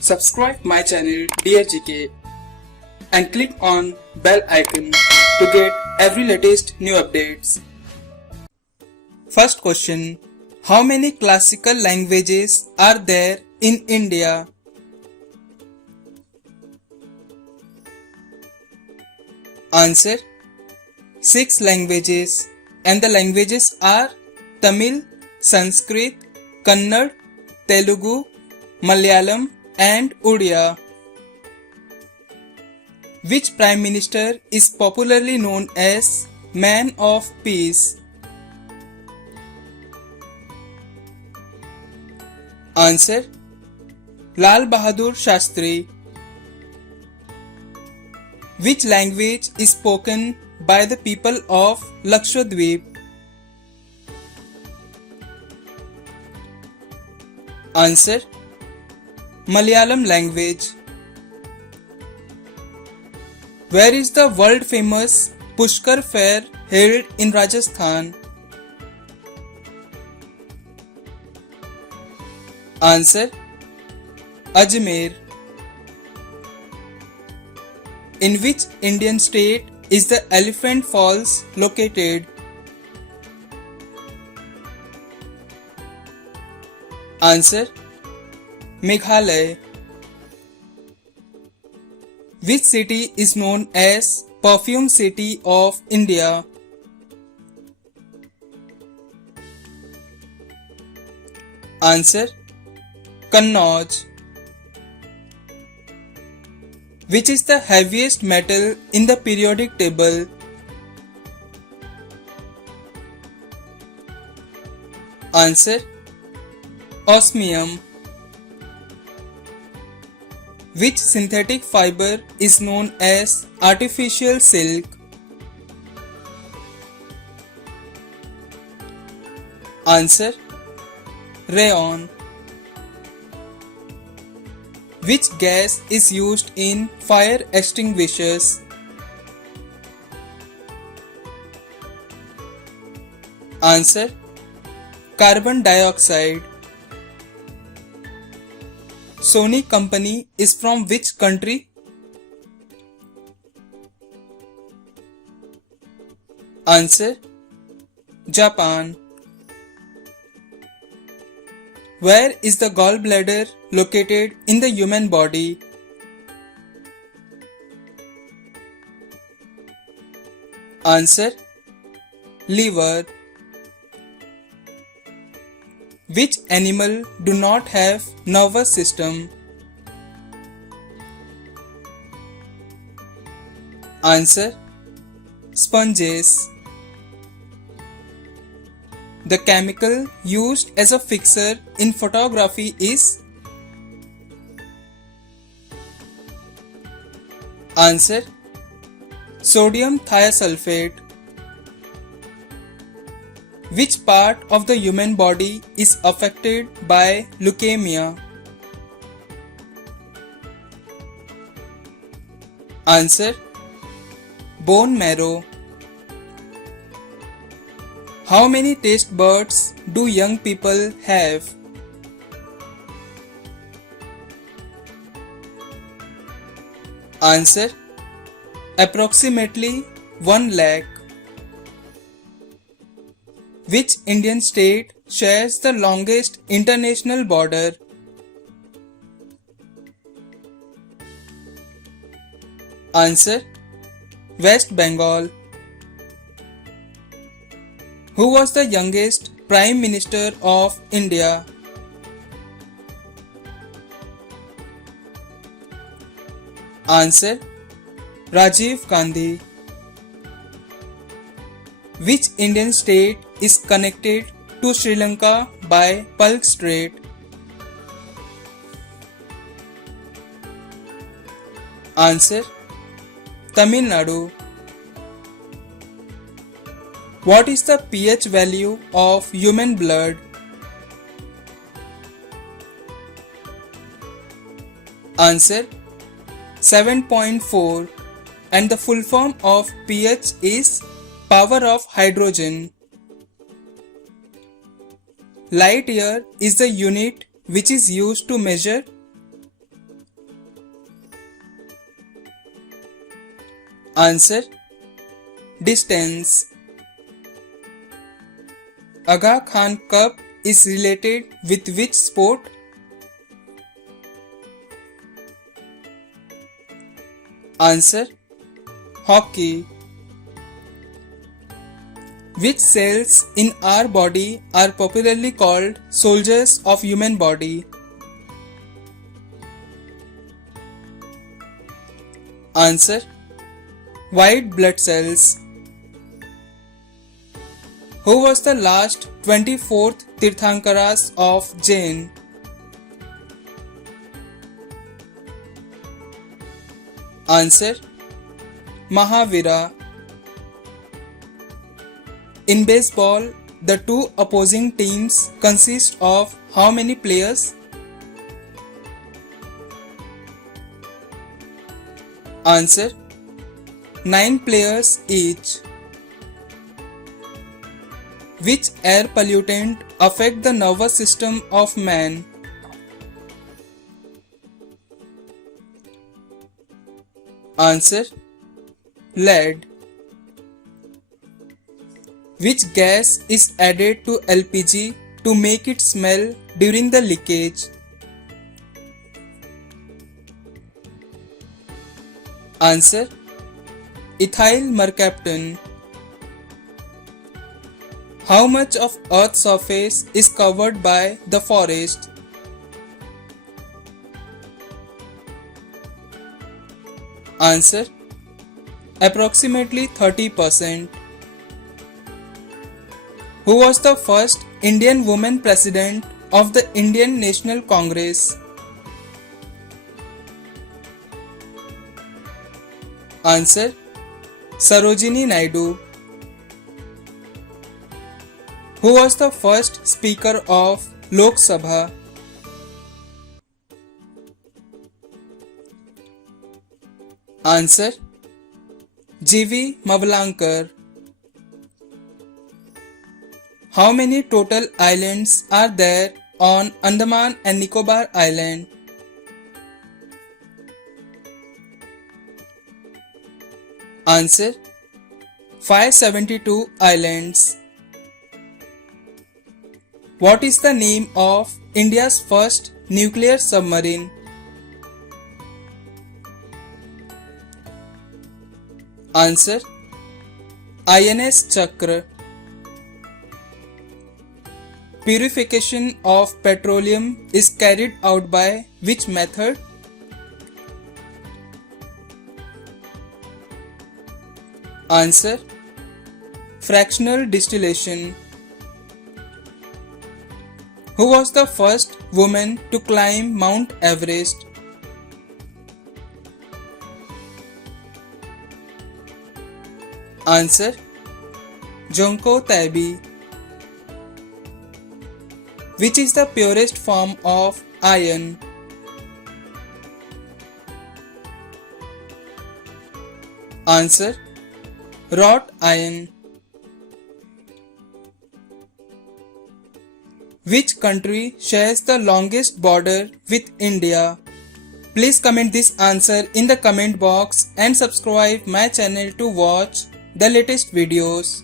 Subscribe my channel Dear GK and click on bell icon to get every latest new updates. First question. How many classical languages are there in India? Answer. 6 languages, and the languages are Tamil, Sanskrit, Kannada, Telugu, Malayalam and Odia. Which Prime Minister is popularly known as Man of Peace? Answer. Lal Bahadur Shastri. Which language is spoken by the people of Lakshadweep? Answer. Malayalam language. Where is the world famous Pushkar Fair held in Rajasthan? Answer. Ajmer. In which Indian state is the Elephant Falls located? Answer. Meghalaya. Which city is known as Perfume City of India? Answer. Kannauj. Which is the heaviest metal in the periodic table? Answer. Osmium. Which synthetic fiber is known as artificial silk? Answer. Rayon. Which gas is used in fire extinguishers? Answer. Carbon dioxide. Sony company is from which country? Answer. Japan. Where is the gallbladder located in the human body? Answer. Liver. Which animal do not have nervous system? Answer. Sponges. The chemical used as a fixer in photography is? Answer. Sodium thiosulfate. Which part of the human body is affected by leukemia? Answer. Bone marrow. How many taste buds do young people have? Answer. Approximately 1 lakh. Which Indian state shares the longest international border? Answer. West Bengal. Who was the youngest Prime Minister of India? Answer. Rajiv Gandhi. Which Indian state is connected to Sri Lanka by Palk Strait? Answer. Tamil Nadu. What is the pH value of human blood? Answer. 7.4, and the full form of pH is power of hydrogen. Light year is the unit which is used to measure. Answer: distance. Aga Khan Cup is related with which sport? Answer: hockey. Which cells in our body are popularly called soldiers of human body? Answer: white blood cells. Who was the last 24th Tirthankaras of Jain? Answer: Mahavira. In baseball, the two opposing teams consist of how many players? Answer: 9 players each. Which air pollutant affect the nervous system of man? Answer: lead. Which gas is added to LPG to make it smell during the leakage? Answer: ethyl mercaptan. How much of Earth's surface is covered by the forest? Answer: approximately 30%. Who was the first Indian woman president of the Indian National Congress? Answer: Sarojini Naidu. Who was the first Speaker of Lok Sabha? Answer: G.V. Mavlankar. How many total islands are there on Andaman and Nicobar Island? Answer: 572 islands. What is the name of India's first nuclear submarine? Answer: INS Chakra. Purification of petroleum is carried out by which method? Answer: fractional distillation. Who was the first woman to climb Mount Everest? Answer: Junko Taibi. Which is the purest form of iron? Answer: wrought iron. Which country shares the longest border with India? Please comment this answer in the comment box and subscribe my channel to watch the latest videos.